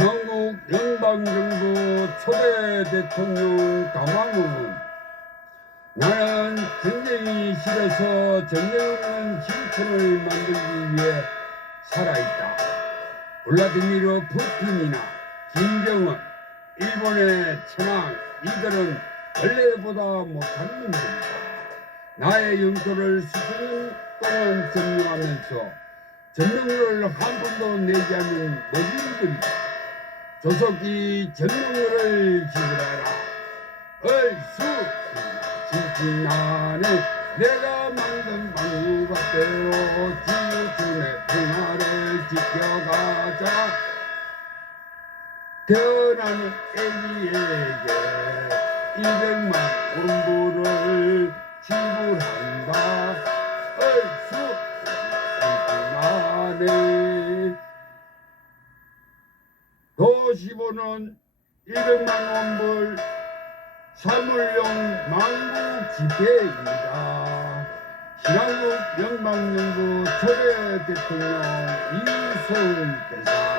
한국 연방정부 초대 대통령 강화문 나는 전쟁이 싫어서 전쟁 없는 지구촌을 만들기 위해 살아있다. 블라디미르 푸틴이나 김정은, 일본의 천황 이들은 원래보다 못한 놈들이다. 나의 영토를 수천 년 동안 점령하면서 전명료를 한 번도 내지 않은 머지들이다. 조속히 전명료를 지불하라. 얼쑤 진진하네 내가 만든 방구밭대로 지구촌의 평화를 지켜가자. 태어나는 애기에게 200만 원불을 지불한다. 얼쑤 나네 도시보는 200만 원불 사물용 망부 지폐입니다. 신한국 영방정부 초대 대통령 대사